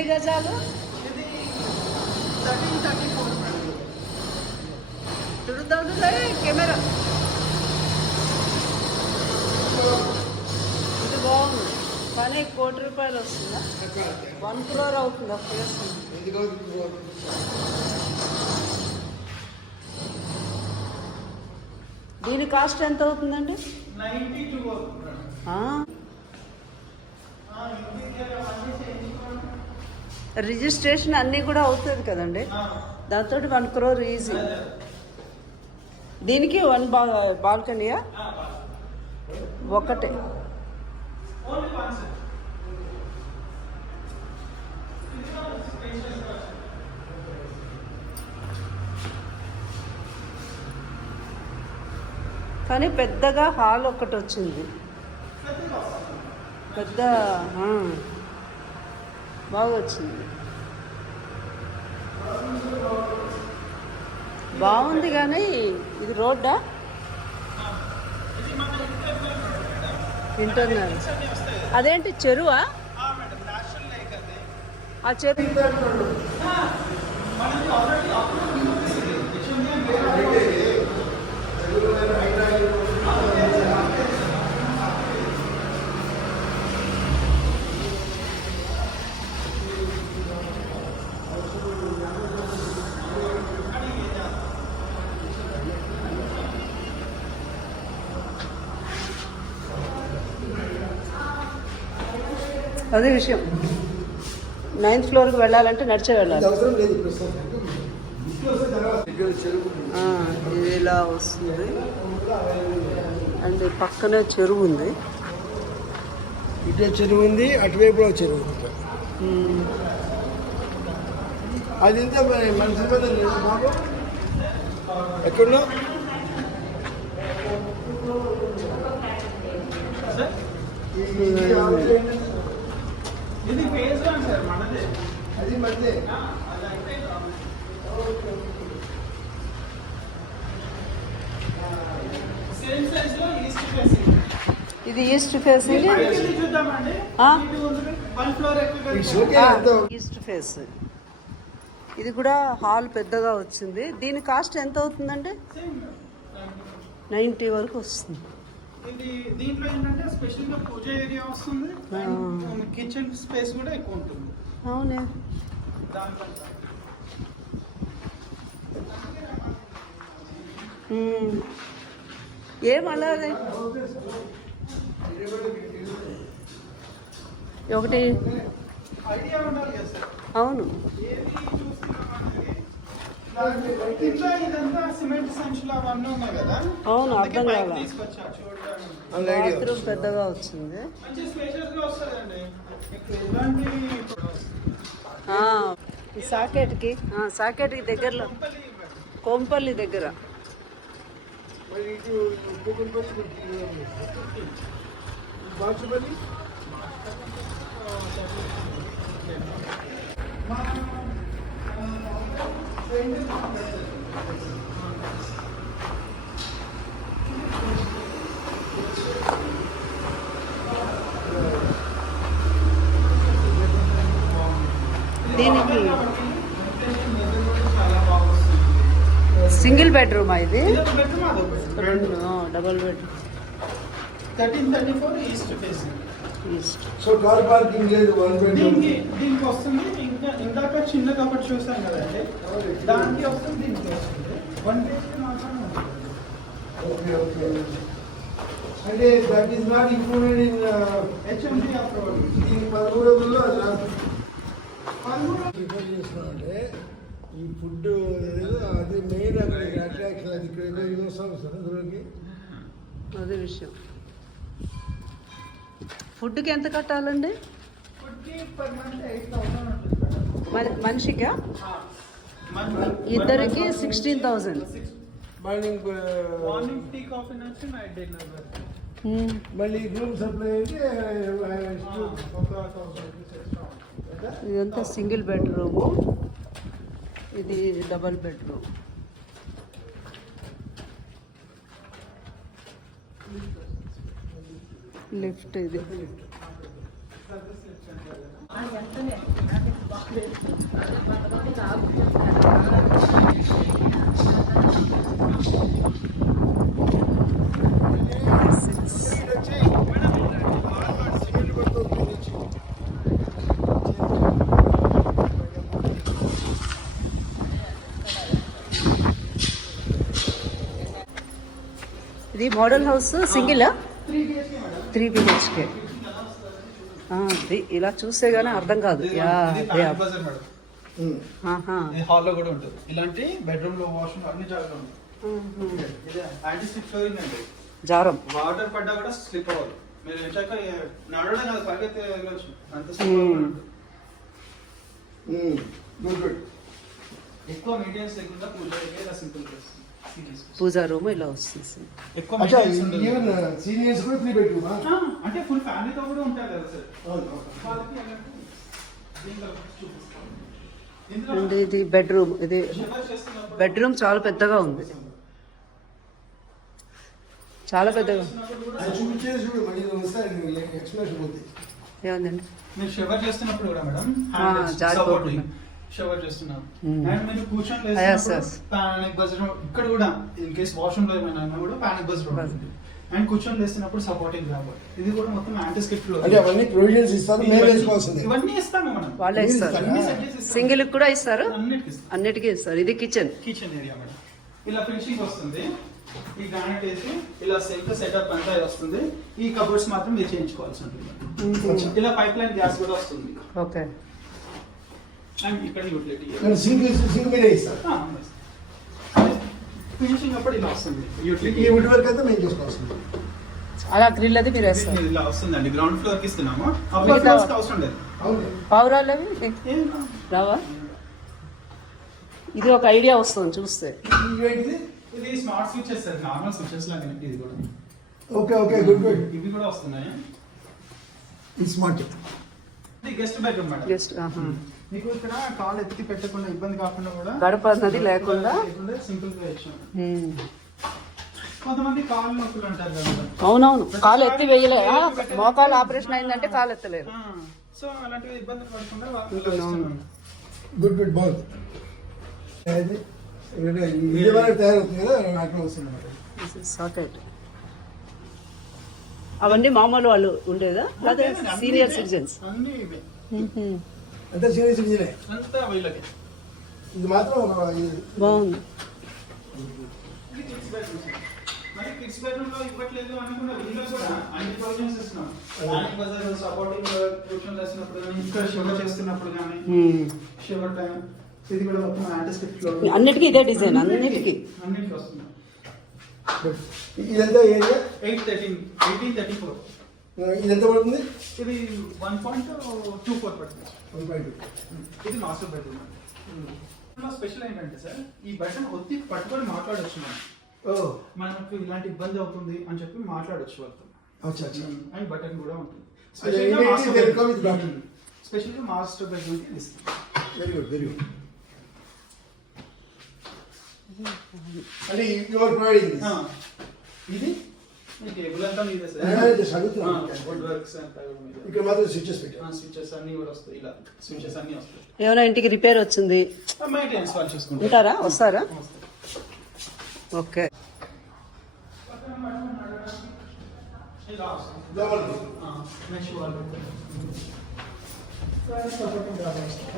ఎన్ని గజాలు? ఇది 1334 మేడం. చూద్దాం కెమెరా. ఇది బాగుంది కానీ ₹1,00,00,000 వస్తుందా? 1 crore అవుతుందా ప్లేస్? దీని కాస్ట్ ఎంత అవుతుందండి? 92. రిజిస్ట్రేషన్ అన్నీ కూడా అవుతుంది కదండి, దాంతో 1 crore ఈజీ. దీనికి 1 బాల్కనీయా? ఒకటే. కానీ పెద్దగా హాల్ ఒకటి వచ్చింది, పెద్ద బాగా వచ్చింది, బాగుంది. కానీ ఇది రోడ్డా? ఇంటర్నల్. అదేంటి చెరువా? ఆ చెరువు అదే విషయం. 9th ఫ్లోర్కి వెళ్ళాలంటే నడిచే వెళ్ళాలి. ఇది ఇలా వస్తుంది అండ్ పక్కనే చెరువు ఉంది. ఇటే చెరువు ఉంది, అటువైపు చెరువు ఉంది. అది ఎంత మనిషి బాబు ఎక్కడున్నా ఇది ఫేజ్ 1 సార్ మనదే. అది మధ్య సేమ్ సైజ్ లో ఈస్ట్ ఫేసింగ్. ఇది ఈస్ట్ ఫేసింగ్. చూద్దామండి. 1 ఫ్లోర్ ఈస్ట్ ఫేస్. ఇది కూడా హాల్ పెద్దగా వచ్చింది. దీని కాస్ట్ ఎంత అవుతుందండి? 90 వరకు వస్తుంది. ఇది దీంట్లో ఏంటంటే స్పెషల్గా పూజ ఏరియా వస్తుంది, కిచెన్ స్పేస్ కూడా ఎక్కువ ఉంటుంది. అవునే. ఏమలాగే ఒకటి ఐడియా ఉండాలి కదా సార్. అవును. ఏది చూస్తున్నాం ఇదంతా సిమెంట్ సంచులు అవన్నీ ఉన్నాయి కదా. అవును, అర్థం కావాలి. తీసుకొచ్చా చూడడానికి. బాత్రూమ్ పెద్దగా వచ్చింది. మంచి స్పేషియస్ గా వస్తుందండి. ఎలాంటి ఈ సాకెట్కి దగ్గరలో, కోంపల్లి దగ్గర. దీనికి సింగిల్ బెడ్రూమ్ ఇది. రెండు double bedroom. 1334 east facing. East. So car parking లేదు. దీనికి వస్తుంది. ఇంకా ఇందాక చిన్న కబడ్ చూసాం కదండి, దానికి వస్తుంది, దీనికి వస్తుంది. 1 BHK మాత్రమే ఉంది. Okay okay. అంటే that is not included in HMD approval. దీని 13లో అది రాదు. ప్రిఫర్ చేస్తున్నామంటే ఈ ఫుడ్ అది మెయిన్ అట్రాక్షన్. అది ఇక్కడ ఇది వస్తాం సార్ అందులోకి. అదే విషయం. ఫుడ్కి ఎంత కట్టాలండి? ఫుడ్కి పర్ మంత్ 8,000 ఉంటుంది. మనిషికా? ఇద్దరికి 16,000. మార్నింగ్ టీ కాఫీ నుంచి నైట్ డిన్నర్ వరకు. మళ్ళీ రూమ్ సప్లై అయితే ఒక 1,000 రూపీస్ ఎక్స్ట్రా. ఇదంతా సింగిల్ బెడ్రూము, ఇది డబల్ బెడ్రూమ్. లిఫ్ట్ ఇది. ఇది model house single 3 BHK madam. 3 BHK. ఇలా చూస్తే గానీ అర్థం కాదు. యా ఇది ప్యానల్ బజార్ మేడం. ఈ హాల్లో కూడా ఉంటుంది. ఇలాంటి బెడ్రూమ్ లో వాష్రూమ్ అన్ని జాగ్రత్తగా ఉంటాయి. ఇది యాంటీ స్లిప్ ఫ్లోరింగ్ అండి. జారం వాటర్ పడ్డా కూడా స్లిప్ అవ్వదు. మీరు వచ్చాక నడవడం కాదు, పరిగెత్తి వెళ్ళొచ్చు. అంత స్లిప్ గుడ్. ఎక్కువ మెయింటెనెన్స్ లేకుండా పూజ ఇలా సింపుల్ చేస్తుంది. పూజా రూమ్ ఇలా వస్తుంది. ఎక్కువ అచ్చా మెయింటెనెన్స్ ఉండదు. ఈవెన్ సీనియర్స్ కూడా 3 బెడ్రూమా? అంటే ఫుల్ ఫ్యామిలీతో కూడా ఉంటారు కదా సార్. వాళ్ళకి అలాంటి దీంట్లో చూపిస్తాం. ఇందులో అండ్ ఇది బెడ్రూమ్. ఇది షవర్ చేస్తున్నప్పుడు బెడ్రూమ్ చాలా పెద్దగా ఉంది. చాలా పెద్దగా అది చూపించేది చూడు, మళ్ళీ వస్తే ఎక్స్ప్లెనేషన్ పోతుంది. ఏముందండి. మీరు షవర్ చేస్తున్నప్పుడు కూడా మేడం జారిపోతుంది. షవర్ చేస్తున్నారు Hmm. అండ్ మీరు కూర్చొని Yes, లేసినప్పుడు yes. పానిక్ బజర్ ఇక్కడ కూడా ఇన్ కేస్ వాష్రూమ్ లో ఏమైనా అయినా కూడా పానిక్ బజర్ ఉంటుంది. అండ్ కూర్చొని లేస్తున్నప్పుడు సపోర్టింగ్ రాబోయ్. ఇది కూడా మొత్తం యాంటీ స్కిప్ లో అంటే అవన్నీ ప్రొవిజన్స్ ఇస్తారు, మేము వేసుకోవాల్సిందే. ఇవన్నీ ఇస్తాము మనం. వాళ్ళే ఇస్తారు. అన్ని set చేసి ఇస్తాము. సింగిల్ కూడా ఇస్తారు, అన్నిటికి ఇస్తాం. అన్నిటికీ ఇస్తారు. ఇది కిచెన్. Kitchen area madam. ఇలా ఫినిషింగ్ వస్తుంది. ఈ గ్రానైట్ వేసి ఇలా సెల్ఫ్ సెటప్ అంతా వస్తుంది. ఈ కబోర్డ్స్ మాత్రం మీరు చేయించుకోవాల్సి ఉంటుంది. ఇలా పైప్ లైన్ గ్యాస్ కూడా వస్తుంది. ఓకే. అండ్ ఇక్కడ యూటిలిటీ సింక్ మీరే ఇస్తారు. ఫినిషింగ్ అప్పుడు ఇలా వస్తుంది. ఈ యూటిలిటీ వుడ్ వర్క్ అయితే మేము చేసుకోవాల్సింది. అలా గ్రిల్ అది మీరు వేస్తారు. ఇలా వస్తుందండి. గ్రౌండ్ ఫ్లోర్ కి ఇస్తున్నాము. మిగతా అప్పర్ ఫ్లోర్స్ కి అవసరం లేదు. అవును. పావురాలు అవి రావా? ఇది ఒక ఐడియా వస్తుంది చూస్తే. ఇవేంటిది? ఇది smart switches sir. Normal switches లాగానే ఇది కూడా. Okay okay, good good. ఇవి కూడా వస్తున్నాయి. ఇది స్మార్ట్. ఇది గెస్ట్ బెడ్రూమ్ మేడం. జస్ట్ మీకు ఇక్కడ కాలు ఎత్తి పెట్టకుండా ఇబ్బంది కాకుండా కూడా గడప అన్నది లేకుండా సింపుల్ గా ఇచ్చాం. కొంతమంది కాళ్ళు నొప్పులు అంటారు కదా. అవునవును, కాలు ఎత్తి వేయలే. మోకాలు ఆపరేషన్ అయిందంటే కాలు ఎత్తలేరు. సో అలాంటివి ఇబ్బందులు పడకుండా గుడ్ గుడ్, బాగుంది. అది విజయవాడ తయారవుతుంది కదా, అట్లా వస్తుంది. సాకెట్ అవన్నీ మామూలు వాళ్ళు ఉండేదా లేదా సీనియర్ సిటిజన్స్? అన్ని ఇవే. అంతా సీనియర్ సిటిజనే. అంతా వీళ్ళకి. ఇది మాత్రం బాగుంది. ఇది కిడ్స్ బెడ్రూమ్. మరి కిడ్స్ బెడ్రూమ్ లో ఇవ్వట్లేదు అనుకున్న వీళ్ళు కూడా అన్ని ప్రొవిజన్స్ ఇస్తున్నాం. పానిక్ బజార్ సపోర్టింగ్ ట్యూషన్ చేస్తున్నప్పుడు కానీ ఇంకా షవర్ చేస్తున్నప్పుడు కానీ షవర్ టైం. ఇది కూడా మొత్తం యాంటీ స్లిప్ ఫ్లోర్. అన్నిటికీ ఇదే డిజైన్. అన్నిటికీ వస్తుంది. ఇదంతా ఏరియా 1834. ఇది ఎంత పడుతుంది? ఇది 1.24 పడుతుంది. 1.2. ఇది మాస్టర్ బెడ్రూమ్. స్పెషల్ ఏంటంటే సార్, ఈ బటన్ ఒత్తి పట్టుకొని మాట్లాడొచ్చు మనం. మనకు ఇలాంటి ఇబ్బంది అవుతుంది అని చెప్పి మాట్లాడొచ్చు వాళ్ళతో. అచ్చా అచ్చా. అండ్ బటన్ కూడా ఉంటుంది. బటన్. స్పెషల్గా మాస్టర్ బెడ్రూమ్ ఇస్తాం. Very good, very good. అంటే యువర్ ప్రొవైడింగ్ ఇది ఈ టేబుల్ అంతా మీదే సార్. వుడ్ వర్క్స్ అంతా కూడా మీదే. ఇక్కడ మాత్రం స్విచెస్ పెట్టారు. స్విచెస్ అన్ని కూడా వస్తాయి. ఇలా స్విచెస్ అన్ని వస్తాయి. ఏమైనా ఇంటికి రిపేర్ వచ్చింది మెయింటెనెన్స్ వాళ్ళు చూసుకుంటారు. ఉంటారా? వస్తారా? ఓకే.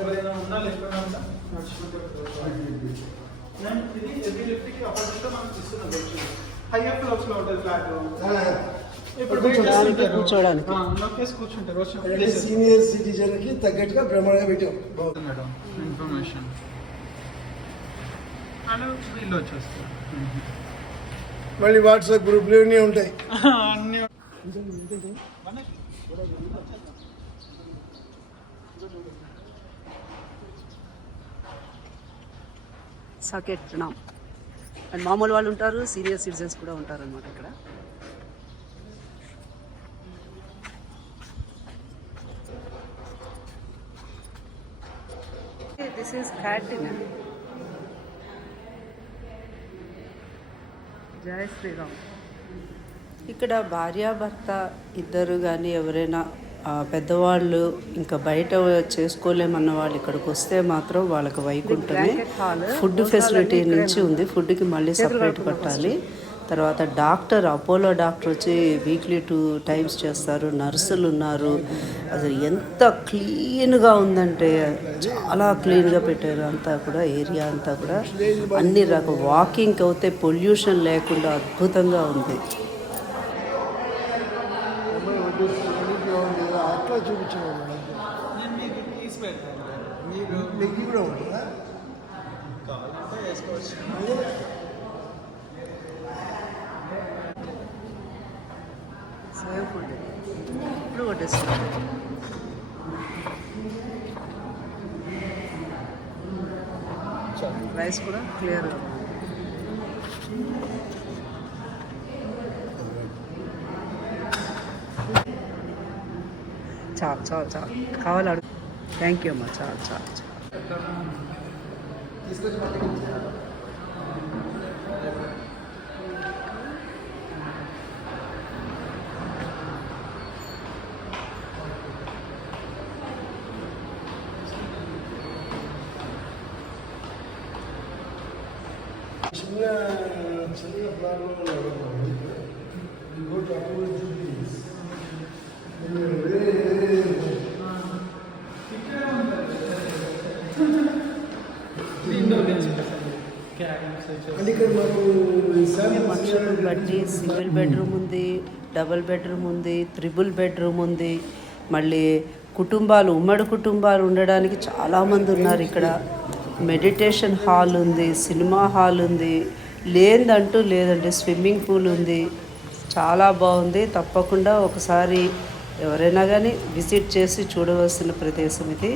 ఎవరైనా ఉన్నా లేకపోయినా నడుచుకుంటే ఇది ఎవ్రీ లిఫ్ట్కి అప్పటితో మనం ఇస్తున్నాం. హైయర్ ఫ్లోర్స్ లో ఉంటుంది ఫ్లాట్. ఇప్పుడు కూర్చోడానికి నొక్కేసి కూర్చుంటారు. సీనియర్ సిటిజన్ కి తగ్గట్టుగా బ్రహ్మాండంగా పెట్టాం. బాగుంది మేడం. ఇన్ఫర్మేషన్ అలా వీళ్ళు వచ్చేస్తారు. మళ్ళీ వాట్సాప్ గ్రూప్లు అన్నీ ఉంటాయి. అన్ని సాకెట్ నామ్. అండ్ మామూలు వాళ్ళు ఉంటారు, సీనియర్ సిటిజన్స్ కూడా ఉంటారు అన్నమాట ఇక్కడ. This is canteen. జై శ్రీరామ్. ఇక్కడ భార్యాభర్త ఇద్దరు కానీ ఎవరైనా పెద్దవాళ్ళు ఇంకా బయట చేసుకోలేమన్న వాళ్ళు ఇక్కడికి వస్తే మాత్రం వాళ్ళకి వైకుంఠమే. ఫుడ్ ఫెసిలిటీ నుంచి ఉంది, ఫుడ్కి మళ్ళీ సపరేట్ కట్టాలి. తర్వాత డాక్టర్, అపోలో డాక్టర్ వచ్చి వీక్లీ 2 times చేస్తారు. నర్సులు ఉన్నారు. అసలు ఎంత క్లీన్గా ఉందంటే చాలా క్లీన్గా పెట్టారు. అంతా కూడా ఏరియా అంతా కూడా అన్ని రకాల వాకింగ్కి అయితే పొల్యూషన్ లేకుండా అద్భుతంగా ఉంది. అట్లా చూపించాను నేను మీకు తీసి పెడతాను, మీరు నెగ్గి కూడా ఉంటుందా? కావాలంటే వేసుకోవచ్చు. సేమ్ ఫుడ్ ఇప్పుడు కొట్టేస్తాను. రైస్ కూడా క్లియర్గా చాలు చాలు చాలు కావాలి అడుగు. థ్యాంక్ యూ అమ్మా. చాలు చాలు చాలు. తీసుకొచ్చి పక్కకి ఇచ్చేయాలి. చిన్న చిన్న ప్రాబ్లం ఇంకోటి అభివృద్ధి అంటే ఇక్కడ మాకు మనుషులను బట్టి సింగిల్ బెడ్రూమ్ ఉంది, డబుల్ బెడ్రూమ్ ఉంది, 3 బెడ్రూమ్ ఉంది. మళ్ళీ కుటుంబాలు, ఉమ్మడి కుటుంబాలు ఉండడానికి చాలామంది ఉన్నారు ఇక్కడ. మెడిటేషన్ హాల్ ఉంది, సినిమా హాల్ ఉంది, లేదంటూ లేదండి. స్విమ్మింగ్ పూల్ ఉంది. చాలా బాగుంది. తప్పకుండా ఒకసారి ఎవరైనా కానీ విజిట్ చేసి చూడవలసిన ప్రదేశం ఇది.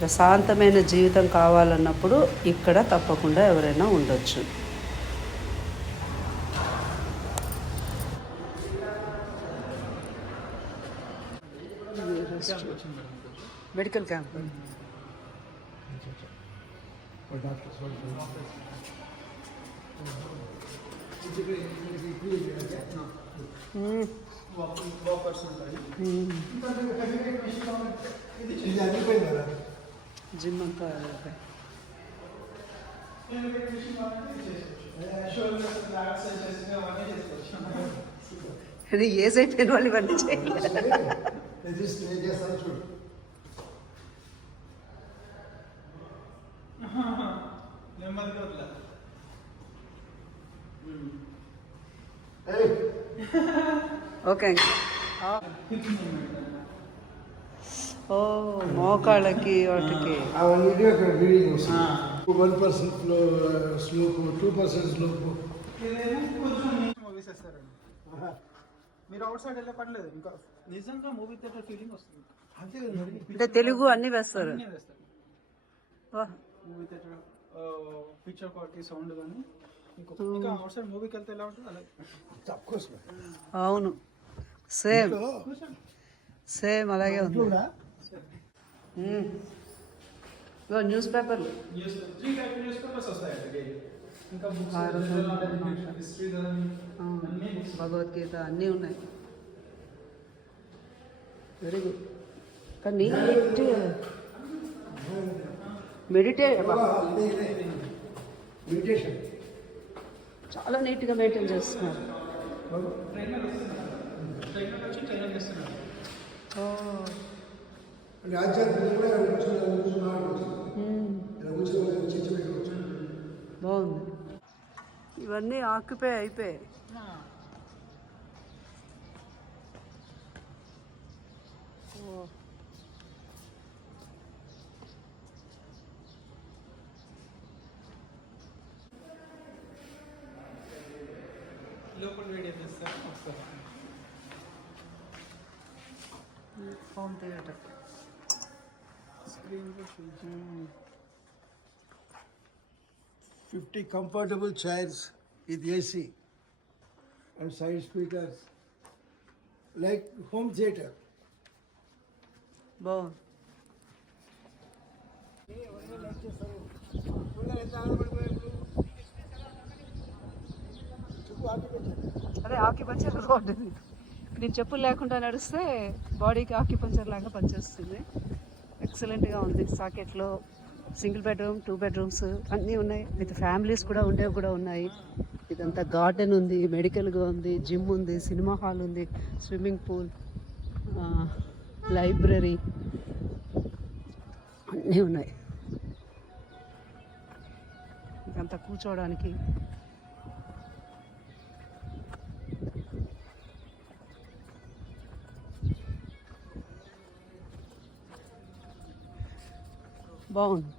ప్రశాంతమైన జీవితం కావాలన్నప్పుడు ఇక్కడ తప్పకుండా ఎవరైనా ఉండొచ్చు. మెడికల్ క్యాంప్ జిమ్ అంతా అది ఏజ్ అయిపోయిన వాళ్ళు ఇవన్నీ చేయాలి. చూడు నెమ్మదిగా వదిలా. ఓకే. ఓ మోకాళ్ళకి వాటికి అవన్నీ అక్కడ రీడింగ్ వస్తుంది. 1% స్లోప్, 2% స్లోప్. మూవీస్ వేస్తారండి. మీరు అవుట్ సైడ్ వెళ్ళే పర్లేదు, ఇంకా నిజంగా మూవీ థియేటర్ ఫీలింగ్ వస్తుంది. అంతే కదా మరి. అంటే తెలుగు అన్నీ వేస్తారు. అన్నీ వేస్తారు. Movie theatre picture quality, sound కానీ ఇంకా అవుట్ సైడ్ మూవీకి వెళ్తే ఎలా ఉంటుంది అలాగే. అవును, సేమ్ సేమ్ అలాగే ఉంది. న్యూస్ పేపర్లు, న్యూస్ పేపర్స్ వస్తాయండి. ఇంకా హిస్టరీ, భగవద్గీత అన్నీ ఉన్నాయి. Very good. కానీ మెడిటేషన్ చాలా నీట్గా మెయింటైన్ చేస్తున్నారు. అంటే ఆధ్యాత్మిక కూడా బాగుంది. ఇవన్నీ ఆక్యుపై అయిపోయాయి. లోపల వీడియో తీస్తారు, వస్తారు. Home theatre, screen 50 comfortable chairs with AC and side speakers, like home theater. బాగుంది. అదే ఆక్యుపెన్షన్ రోడ్ దీని చెప్పులు లేకుండా నడిస్తే బాడీకి ఆక్యుపంచర్ లాగా పనిచేస్తుంది. ఎక్సలెంట్గా ఉంది. సాకెట్లో సింగిల్ బెడ్రూమ్, 2 బెడ్రూమ్స్ అన్నీ ఉన్నాయి. విత్ ఫ్యామిలీస్ కూడా ఉండేవి కూడా ఉన్నాయి. ఇదంతా గార్డెన్ ఉంది, మెడికల్గా ఉంది, జిమ్ ఉంది, సినిమా హాల్ ఉంది, స్విమ్మింగ్ పూల్, లైబ్రరీ అన్నీ ఉన్నాయి. ఇదంతా కూర్చోవడానికి బాగుంది.